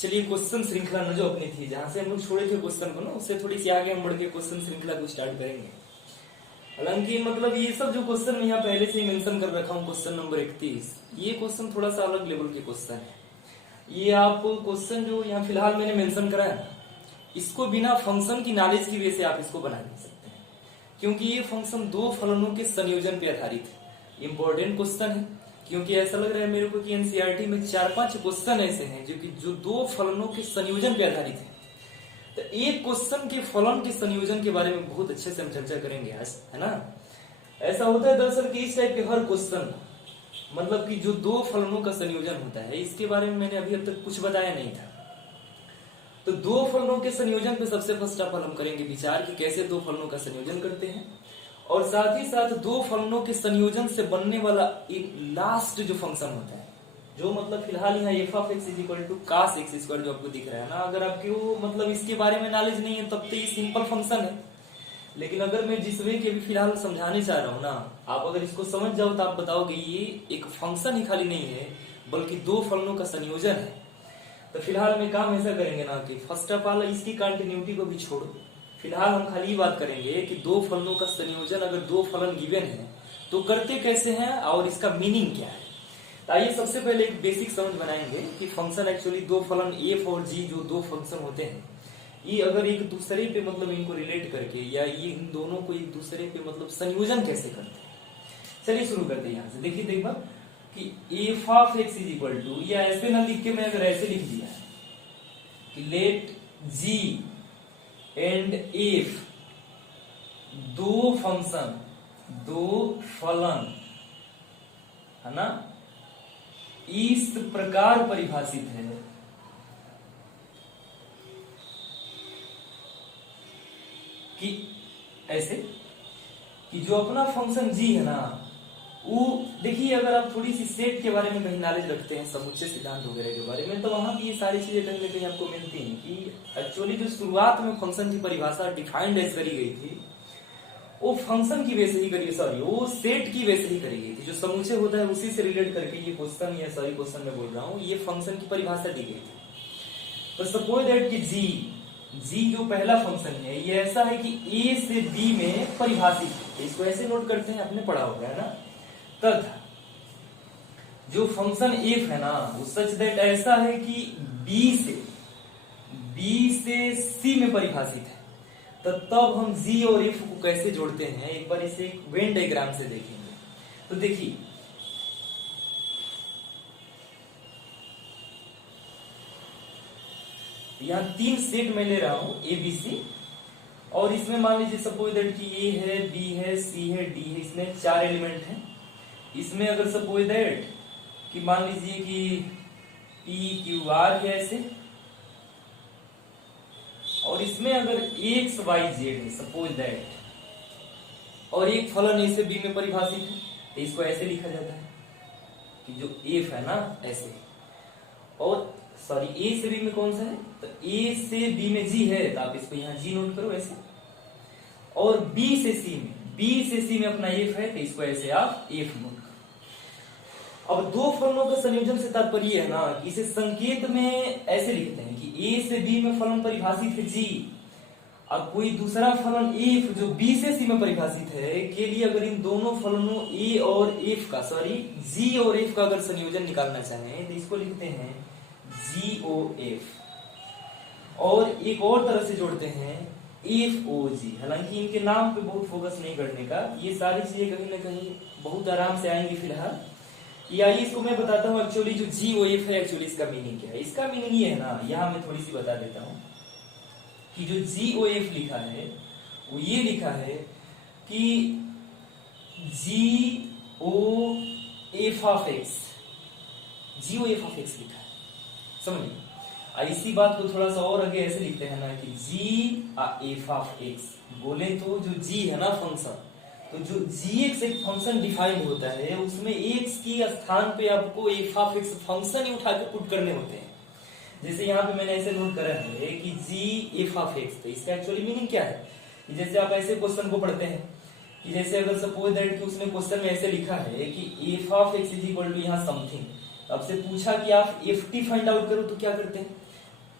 चलिए क्वेश्चन श्रृंखला न जो अपनी थी, जहां से हम लोग छोड़े थे क्वेश्चन को ना, उससे थोड़ी सी आगे हम बढ़ के क्वेश्चन श्रृंखला को स्टार्ट करेंगे। हालांकि मतलब ये सब जो क्वेश्चन मैं यहाँ पहले से ही मेंशन कर रखा हूँ, क्वेश्चन नंबर 31, ये क्वेश्चन थोड़ा सा अलग लेवल के क्वेश्चन है। ये आप क्वेश्चन जो यहाँ फिलहाल मैंने मेंशन करा है ना, इसको बिना फंक्शन की नॉलेज की वजह से आप इसको बना नहीं सकते हैं, क्योंकि ये फंक्शन दो फलनों के संयोजन पे आधारित है। इंपॉर्टेंट क्वेश्चन है, क्योंकि ऐसा लग रहा है मेरे को कि एनसीईआरटी में 4-5 क्वेश्चन ऐसे हैं जो दो फलनों के संयोजन पे आधारित है। तो एक क्वेश्चन के फलन के संयोजन के बारे में बहुत अच्छे से हम चर्चा करेंगे आज, है ना। ऐसा होता है दरअसल कि इस टाइप के हर क्वेश्चन, मतलब कि जो दो फलनों का संयोजन होता है, इसके बारे में मैंने अभी अब तक कुछ बताया नहीं था। तो दो फलनों के संयोजन पे सबसे फर्स्ट ऑफ ऑल हम करेंगे विचार कि कैसे दो फलनों का संयोजन करते हैं, और साथ ही साथ दो फलनों के संयोजन से बनने वाला एक लास्ट जो फंक्शन होता है, जो मतलब फिलहाल यहाँ F of x is equal to cos X square जो आपको दिख रहा है ना, अगर आपको मतलब इसके बारे में नॉलेज नहीं है तब तो ये सिंपल फंक्शन है। लेकिन अगर मैं जिस वे के भी फिलहाल समझाने चाह रहा हूँ ना, आप अगर इसको समझ जाओ तो आप बताओगे ये एक फंक्शन ही खाली नहीं है, बल्कि दो फलनों का संयोजन है। तो फिलहाल में काम ऐसा करेंगे ना कि फर्स्ट ऑफ ऑल इसकी कंटिन्यूटी को भी छोड़ो, फिलहाल हम खाली बात करेंगे कि दो फलनों का संयोजन अगर दो फलन गिवन है तो करते कैसे हैं और इसका मीनिंग क्या है। तो आइए सबसे पहले एक बेसिक समझ बनाएंगे कि फंक्शन एक्चुअली दो फलन एफ और जी जो दो फंक्शन होते हैं, ये अगर एक दूसरे पे मतलब इनको रिलेट करके या ये इन दोनों को एक दूसरे पे मतलब संयोजन कैसे करते हैं। चलिए शुरू करते हैं यहाँ से। देखिए एक बार कि F of x is equal to, या ऐसे ना लिख के मैं अगर ऐसे लिख दिया कि लेट जी एंड एफ दो फंक्शन दो फलन, है ना, इस प्रकार परिभाषित है कि ऐसे कि जो अपना फंक्शन जी है ना, वो देखिए अगर आप थोड़ी सी सेट के बारे में कहीं नॉलेज रखते हैं, समुच्चय सिद्धांत वगैरह के बारे में, तो वहां भी ये सारी चीजें कहीं ना कहीं आपको मिलती हैं कि एक्चुअली जो शुरुआत में फंक्शन की परिभाषा डिफाइंड एज करी गई थी, वो फंक्शन की वजह से ही करी, सॉरी वो सेट की वजह से ही करी गई थी। जो समुच्चय होता है उसी से रिलेट करके ये क्वेश्चन, या सॉरी क्वेश्चन में बोल रहा हूँ, ये फंक्शन की परिभाषा दी गई थी। तो सपोज दैट कि जी जो पहला फंक्शन है ये ऐसा है कि ए से बी में परिभाषित है, इसको ऐसे नोट करते हैं, आपने पढ़ा होगा है ना। तथा जो फंक्शन एफ है ना, वो सच दैट ऐसा है कि बी से सी में परिभाषित है। तो तब हम जी और एफ को कैसे जोड़ते हैं, एक बार इसे एक वेन डायग्राम से देखेंगे। तो देखिए यहाँ तीन सेट मैं ले रहा हूं ए बी सी, और इसमें मान लीजिए सपोज दैट कि ए है, बी है, सी है, डी है, इसमें 4 एलिमेंट हैं। इसमें अगर सपोज दैट कि मान लीजिए कि पी क्यू आर है ऐसे, और इसमें अगर एक्स वाई जेड है सपोज दैट, और एक फलन ए से बी में परिभाषित है, तो इसको ऐसे लिखा जाता है कि जो एफ है ना ऐसे, और सॉरी ए से बी में कौन सा है, तो ए से बी में जी है, तो आप इसको यहाँ जी नोट करो ऐसे, और बी से सी में अपना एफ है, तो इसको ऐसे आप एफ नोट करो। अब दो फलनों का संयोजन से तात्पर्य है ना कि इसे संकेत में ऐसे लिखते हैं कि ए से बी में फलन परिभाषित है जी, और कोई दूसरा फलन एफ जो बी से सी में परिभाषित है के लिए अगर इन दोनों फलनों ए और एफ का, सॉरी जी और एफ का अगर संयोजन निकालना चाहें तो इसको लिखते हैं जी ओ एफ, और एक और तरह से जोड़ते हैं एफ ओ जी। हालांकि इनके नाम पे बहुत फोकस नहीं करने का, ये सारी चीजें कहीं ना कहीं बहुत आराम से आएंगी फिलहाल। ये आइए इसको मैं बताता हूँ एक्चुअली जो जी ओ एफ है एक्चुअली इसका मीनिंग क्या है। इसका मीनिंग ये है ना, यहाँ मैं थोड़ी सी बता देता हूँ कि जो जी ओ एफ लिखा है वो ये लिखा है कि g O f of x, g O f of x लिखा है, समझिए। इसी बात को थोड़ा सा और आगे ऐसे लिखते हैं ना कि जी एफ ऑफ एक्स, बोले तो जो जी है ना फंक्शन, तो जो जी एक्स एक फंक्शन डिफाइंड होता है, उसमें एक्स की स्थान पे आपको एफ ऑफ एक्स फंक्शन ही उठा के पुट करने होते हैं। जैसे यहाँ पे मैंने ऐसे नोट करा है कि जी एफ ऑफ एक्स, तो इसका एक्चुअली मीनिंग क्या है, जैसे आप ऐसे क्वेश्चन को पढ़ते हैं कि जैसे अगर सपोज दैट कि उसमें क्वेश्चन में ऐसे लिखा है कि F of x is equal to यहाँ समथिंग, आपसे पूछा कि आप एफ टी फाइंड आउट करो तो क्या करते हैं,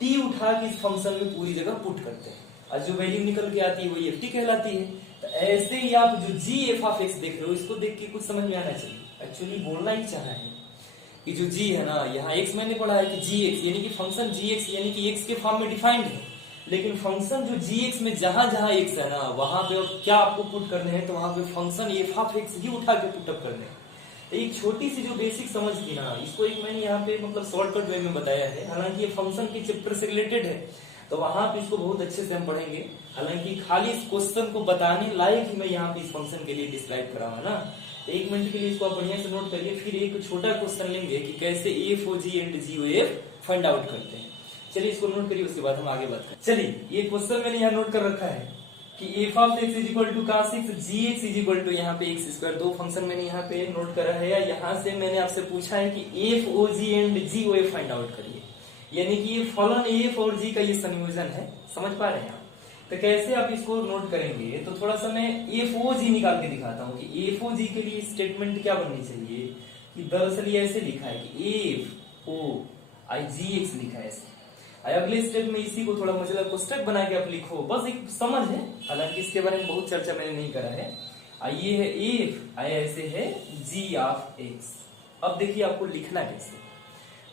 टी उठा के इस फंक्शन में पूरी जगह पुट करते हैं और जो वैल्यू निकल के आती है वही एफ टी कहलाती है। तो ऐसे ही आप जो जी एफ ऑफ एक्स देख रहे हो इसको देख के कुछ समझ में आना चाहिए। एक्चुअली बोलना ही चाह है कि जो जी है ना, यहाँ एक्स मैंने पढ़ा है कि जी एक्स यानी कि फंक्शन जी एक्स यानी कि एक्स के फॉर्म में डिफाइंड है, लेकिन फंक्शन जो जी एक्स में जहां जहां एक्स है ना वहां पे क्या आपको पुट करने हैं, तो वहां पे फंक्शन एफ ऑफ एक्स ही उठा के पुटअप करने हैं। तो एक छोटी सी जो बेसिक समझ थी ना, इसको एक मैंने यहाँ पे मतलब शॉर्टकट वे में बताया है, हालांकि ये फंक्शन के चैप्टर से रिलेटेड है तो वहां पे इसको बहुत अच्छे से हम पढ़ेंगे। हालांकि खाली इस क्वेश्चन को बताने लायक ही मैं यहाँ पे इस फंक्शन के लिए डिस्क्राइब करा हूँ ना, तो 1 मिनट के लिए इसको आप बढ़िया से नोट करिए। फिर एक छोटा क्वेश्चन लेंगे कि कैसे F O G and G O F find out करते हैं। चलिए इसको नोट करिए, उसके बाद हम आगे बात करें। चलिए ये क्वेश्चन मैंने यहाँ नोट कर रखा है कि F of x is equal to cos x G x is equal to यहाँ पे एक्स स्क्वायर, दो फंक्शन मैंने यहाँ पे नोट करा है। यहाँ से मैंने आपसे पूछा है कि F O G and G O F find out करिए, यानी कि ये फलन एफ और जी का ये संयोजन है। समझ पा रहे हैं आप? तो कैसे आप इसको नोट करेंगे, तो थोड़ा सा मैं एफ ओ जी निकाल के दिखाता हूँ कि एफ ओ जी के लिए स्टेटमेंट क्या बननी चाहिए। कि दरअसल ये ऐसे लिखा है कि एफ ओ आई जी एक्स लिखा है ऐसे। अगले स्टेप में इसी को थोड़ा मजेदार कोष्टक बना के आप लिखो, बस एक समझ है, हालांकि इसके बारे में बहुत चर्चा मैंने नहीं करा है। ये है एफ, ऐसे है जी ऑफ एक्स। अब देखिए आपको लिखना कैसे,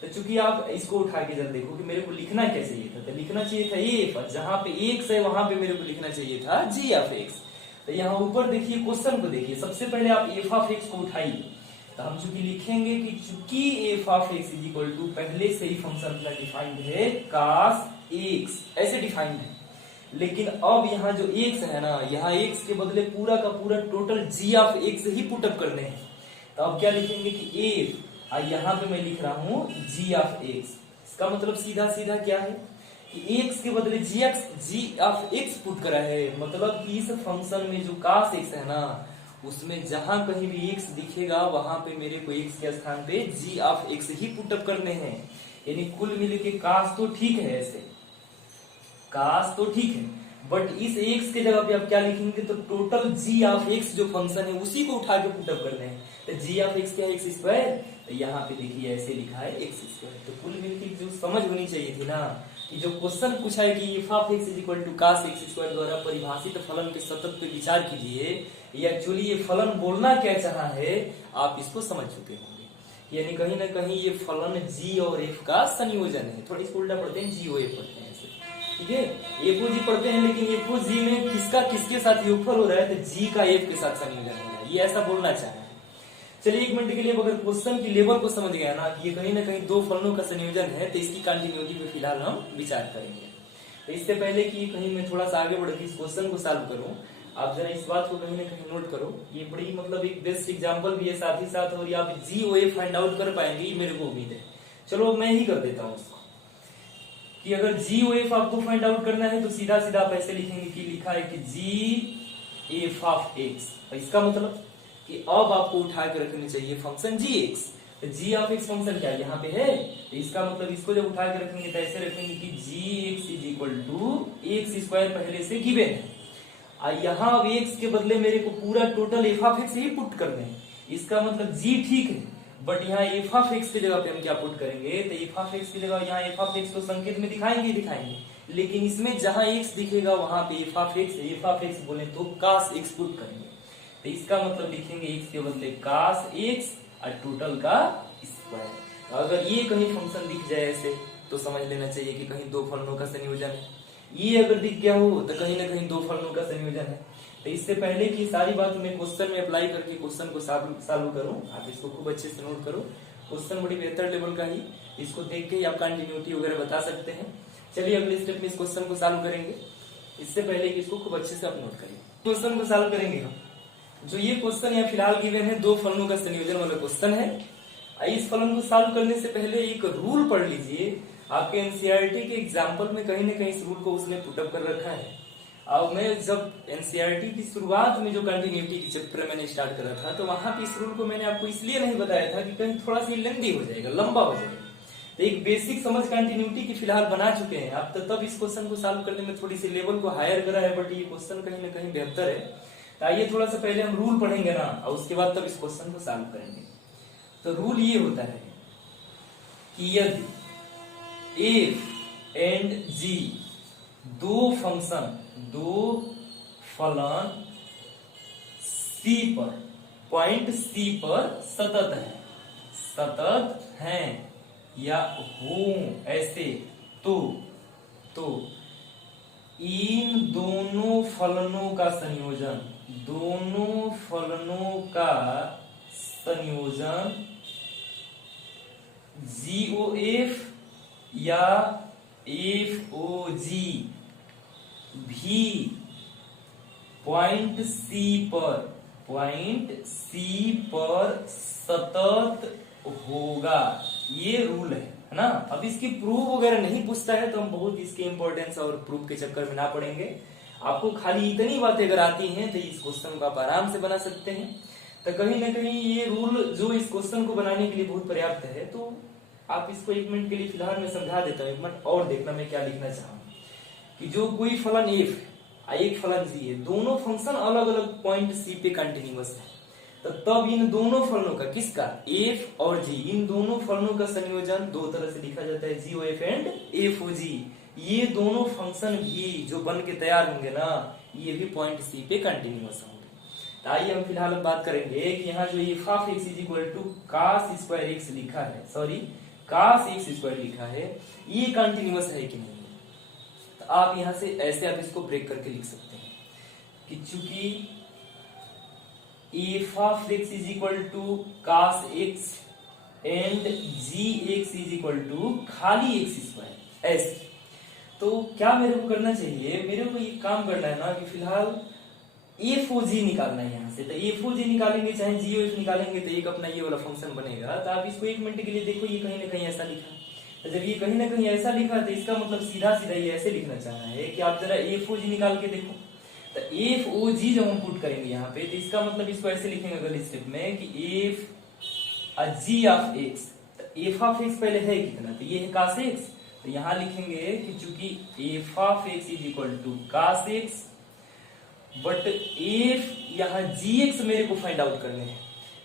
तो चूंकि आप इसको उठा के जरा देखो कि मेरे को लिखना क्या चाहिए था, तो लिखना चाहिए था एफ, जहां पे एक्स है वहां पे मेरे को लिखना चाहिए था जी ऑफ एक्स। तो यहाँ ऊपर देखिए क्वेश्चन को देखिए, सबसे पहले आप एफ ऑफ एक्स को उठाइए, तो हम चूंकि लिखेंगे कि चूंकि F of x is equal to पहले से ही फंक्शन अपना डिफाइंड है cos एक्स, ऐसे डिफाइंड है। लेकिन अब यहाँ जो एक्स है ना, यहाँ एक्स के बदले पूरा का पूरा टोटल जी ऑफ एक्स ही पुटअप करने हैं। तो अब क्या लिखेंगे कि एफ, यहाँ पे मैं लिख रहा हूं जी ऑफ एक्स। इसका मतलब सीधा सीधा क्या है कि एक्स के बदले जी ऑफ एक्स पुट करा है, मतलब कि इस फंक्शन में जो cos एक्स है ना, उसमें जहां कहीं भी x दिखेगा वहां पे मेरे को x के स्थान पे g of x he put up करने हैं। यानी कुल मिले के cos तो ठीक है, ऐसे cos तो ठीक है, बट इस x के जगह पे आप क्या लिखेंगे, तो टोटल g ऑफ x जो फंक्शन है उसी को उठा के पुटअप करने हैं। तो g ऑफ x क्या है, x स्क्वायर, तो यहाँ पे देखिए ऐसे लिखा है x स्क्वायर। तो कुल मिलकर जो समझ होनी चाहिए थी ना, कि जो क्वेश्चन पूछा है कि F of x is equal to cos x square द्वारा परिभाषित फलन के सतत पे विचार कीजिए, ये एक्चुअली ये फलन बोलना क्या चाहा है आप इसको समझ चुके होंगे। यानी कहीं ना कहीं ये फलन g और f का संयोजन है। थोड़ी इसको उल्टा पढ़ते हैं, जी ओ एफ पढ़ते हैं ऐसे, ठीक है। एफ ओ जी पढ़ते हैं, लेकिन एफ ओ जी में किसका किसके साथ योगफल हो रहा है, तो g का f के साथ संयोजन हो रहा है, ये ऐसा बोलना चाह रहा है। चलिए 1 मिनट के लिए अगर क्वेश्चन की लेवल को समझ गया ना कि ये कहीं ना कहीं दो फलनों का संयोजन है, तो इसकी कंटिन्यूटी पे फिलहाल हम विचार करेंगे। तो इससे पहले कि कहीं मैं थोड़ा सा आगे बढ़ के इस क्वेश्चन को सॉल्व करूं, आप जरा इस बात को कहीं ना कहीं नोट करो। ये बड़ी मतलब एक बेस्ट एग्जांपल भी है साथ ही साथ, और ये आप जी ओ ए फाइंड आउट कर पाएंगे ये मेरे को उम्मीद है। चलो मैं ही कर देता हूँ इसको, कि अगर जी ओ एफ आपको फाइंड आउट करना है तो सीधा सीधा आप ऐसे लिखेंगे कि लिखा है कि जी एफ ऑफ एक्स। इसका मतलब कि अब आपको उठा के रखनी चाहिए function g x. G of x function क्या यहाँ पे है, तो इसका मतलब इसको जब उठा के रखेंगे तो ऐसे रखेंगे कि g x is equal to x square पहले से गिवन है, और यहाँ अब एक्स के बदले मेरे को पूरा total F of x he put करना है। इसका मतलब जी ठीक है, बट यहाँ एफ ऑफ एक्स की जगह पे हम क्या पुट करेंगे, तो एफ ऑफ एक्स की जगह यहाँ एफ ऑफ एक्स को संकेत में दिखाएंगे, लेकिन इसमें जहां एक्स दिखेगा वहां पे एफ ऑफ एक्स बोले तो cos एक्स पुट करेंगे। तो इसका मतलब लिखेंगे x के बदले cos x और टोटल का स्क्वायर। अगर ये कहीं फंक्शन दिख जाए ऐसे तो समझ लेना चाहिए कि कहीं दो फलनों का संयोजन है। ये अगर दिख गया हो तो कहीं ना कहीं दो फलनों का संयोजन है। तो इससे पहले कि सारी बात मैं क्वेश्चन में अप्लाई करके क्वेश्चन को सॉल्व करूं, आप इसको खूब अच्छे से नोट करो। क्वेश्चन बड़ी बेहतर लेवल का ही, इसको देख के ही आप कंटिन्यूटी वगैरह बता सकते हैं। चलिए अगले स्टेप में इस क्वेश्चन को सॉल्व करेंगे। इससे पहले कि इसको खूब अच्छे से आप नोट करिए। क्वेश्चन को सॉल्व करेंगे हम। जो ये क्वेश्चन यहाँ फिलहाल गिवन है, दो फलनों का संयोजन वाला क्वेश्चन है। इस फलन को सॉल्व करने से पहले एक रूल पढ़ लीजिए। आपके एनसीईआरटी के एग्जाम्पल में कहीं ना कहीं इस रूल को उसने पुटअप कर रखा है। अब मैं जब एनसीईआरटी की शुरुआत में जो कंटिन्यूटी की चैप्टर मैंने स्टार्ट करा था, तो वहां पे इस रूल को मैंने आपको इसलिए नहीं बताया था कि कहीं थोड़ा सी लेंदी हो जाएगा, लंबा हो जाएगा। तो एक बेसिक समझ कंटिन्यूटी की फिलहाल बना चुके हैं आप, तो तब इस क्वेश्चन को सॉल्व करने में थोड़ी सी लेवल को हायर करा है, बट ये क्वेश्चन कहीं ना कहीं बेहतर है। तो आइए थोड़ा सा पहले हम रूल पढ़ेंगे ना, और उसके बाद तब इस क्वेश्चन को सॉल्व करेंगे। तो रूल ये होता है कि यदि एफ एंड जी, दो फलन सी पर, पॉइंट सी पर सतत हैं या हों ऐसे, तो इन दोनों फलनों का संयोजन GOF या FOG भी पॉइंट सी पर सतत होगा। ये रूल है ना। अब इसकी प्रूफ वगैरह नहीं पूछता है तो हम बहुत इसके इंपॉर्टेंस और प्रूफ के चक्कर में ना पड़ेंगे। आपको खाली इतनी बातें अगर आती हैं तो इस क्वेश्चन को आप आराम से बना सकते हैं। तो कहीं ना कहीं ये रूल जो इस क्वेश्चन को बनाने के लिए बहुत पर्याप्त है, तो आप इसको 1 मिनट के लिए फिलहाल मैं समझा देता हूँ। 1 मिनट और देखना मैं क्या लिखना चाहूँ कि जो कोई फलन f एक फलन g है, दोनों फंक्शन अलग अलग पॉइंट c पे कंटिन्यूअस है, तो तब इन दोनों फलनों का, किसका, f और g, इन दोनों फलनों का संयोजन दो तरह से लिखा जाता है, GOF एंड FOG। ये दोनों फंक्शन भी जो बन के तैयार होंगे ना, ये भी पॉइंट c पे कंटिन्यूअस होंगे। तो आइए हम फिलहाल बात करेंगे कि यहाँ जो f of x is equal to cos square x लिखा है, cos x स्क्वायर लिखा है, ये कंटिन्यूअस है कि नहीं। तो आप यहां से ऐसे आप इसको ब्रेक करके लिख सकते हैं कि चूंकि f of x is equal to cos x and gx is equal to खाली x स्क्वायर, ऐसे। तो क्या मेरे को करना चाहिए, मेरे को ये काम करना है ना कि फिलहाल FOG निकालना है यहाँ से। तो FOG निकालेंगे चाहे GOF निकालेंगे तो एक अपना ये वाला फंक्शन बनेगा। तो आप इसको 1 मिनट के लिए देखो, ये कहीं ना कहीं ऐसा लिखा। तो जब ये कहीं ना कहीं ऐसा लिखा तो इसका मतलब सीधा ये ऐसे लिखना चाहना है कि आप जरा FOG निकाल के देखो। तो FOG जब हम पुट करेंगे यहाँ पे, तो इसका मतलब इसको ऐसे लिखेंगे अगले स्टेप में कि g ऑफ x। तो f ऑफ x पहले है कितना, तो ये है cos x। तो यहाँ लिखेंगे कि चूंकि f of x is equal to cos x, but f यहाँ gx मेरे को फाइंड आउट करने हैं।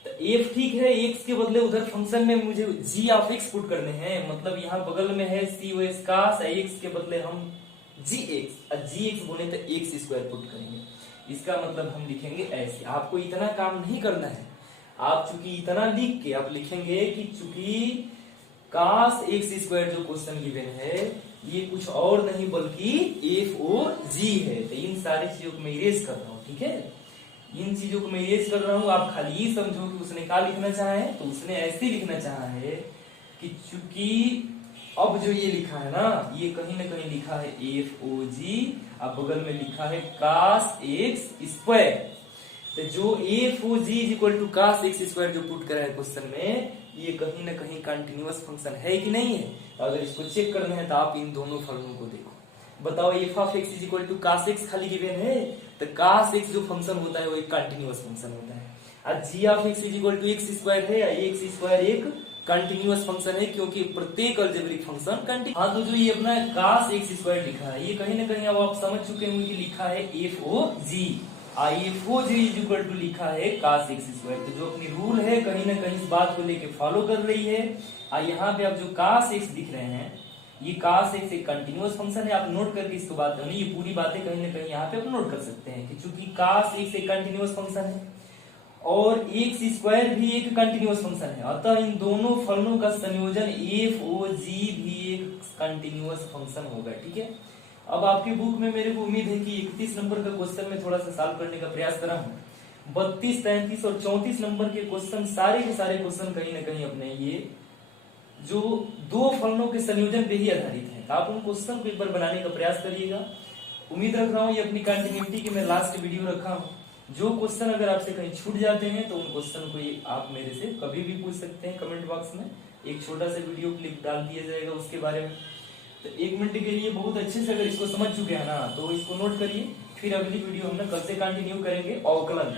तो f ठीक है, x के बदले उधर फंक्शन में मुझे g ऑफ x पुट करने हैं, मतलब यहाँ बगल में है cos cos, x के बदले हम gx बोले तो x स्क्वायर पुट करेंगे। इसका मतलब हम लिखेंगे ऐसे। आपको इतना काम नहीं करना है, आप चूंकि इतना लिख के आप लिखेंगे कि चूंकि cos x स्क्वायर जो क्वेश्चन गिवन है ये कुछ और नहीं बल्कि FOG है। तो इन सारी चीजों को मैं इरेज कर रहा हूँ, ठीक है, इन चीजों को मैं इरेज कर रहा हूँ। आप खाली ही समझो कि उसने क्या लिखना चाहा है, तो उसने ऐसे लिखना चाहा है कि चूंकि अब जो ये लिखा है ना, ये कहीं ना कहीं लिखा है FOG, अब बगल में लिखा है cos x स्क्वायर। तो जो FOG is equal to cos x square जो पुट करा है क्वेश्चन में, ये कहीं ना कहीं कंटिन्यूअस फंक्शन है कि नहीं है। अगर इसको चेक करना है तो आप इन दोनों फलनों को देखो। बताओ f of x is equal to cos x खाली गिवन है, तो cos x जो फंक्शन होता है वो एक कंटिन्यूअस फंक्शन होता है। और g of x is equal to x square है, या x स्क्वायर एक कंटिन्यूअस फंक्शन है, क्योंकि प्रत्येक अलजेब्रिक फंक्शन कंटिन्यूअस। हाँ, तो जो ये अपना cos x स्क्वायर लिखा है, ये कहीं ना कहीं अब आप समझ चुके होंगे कि लिखा है FOG, FOG is equal to लिखा है cos x स्क्वायर। तो जो अपनी रूल है कहीं ना कहीं इस बात को लेके फॉलो कर रही है। यहाँ पे आप जो cos x दिख रहे हैं, ये cos x एक कंटिन्यूअस फंक्शन है। आप नोट करके इसको बात करनी, ये पूरी बातें कहीं ना कहीं यहाँ पे आप नोट कर सकते हैं कि चूंकि cos x एक कंटिन्यूअस फंक्शन है और x स्क्वायर भी एक कंटिन्यूअस फंक्शन है, अतः इन दोनों फलनों का संयोजन FOG भी एक कंटिन्यूअस फंक्शन होगा, ठीक है। अब आपकी बुक में मेरे को उम्मीद है कि 31 नंबर का क्वेश्चन में थोड़ा सा सॉल्व करने का प्रयास करा हूँ। 32, 33 और 34 नंबर के क्वेश्चन, सारे के सारे क्वेश्चन कहीं ना कहीं अपने ये जो दो फलनों के संयोजन पे ही आधारित है। तो आप उन क्वेश्चन को एक बार बनाने का प्रयास करिएगा। उम्मीद रख रहा हूँ ये अपनी कंटिन्यूटी की मैं लास्ट वीडियो रखा हूँ। जो क्वेश्चन अगर आपसे कहीं छूट जाते हैं तो उन क्वेश्चन को आप मेरे से कभी भी पूछ सकते हैं कमेंट बॉक्स में। एक छोटा सा वीडियो क्लिप डाल दिया जाएगा उसके बारे में। तो 1 मिनट के लिए बहुत अच्छे से अगर इसको समझ चुके हैं ना, तो इसको नोट करिए। फिर अगली वीडियो हम कल से कंटिन्यू करेंगे अवकलन।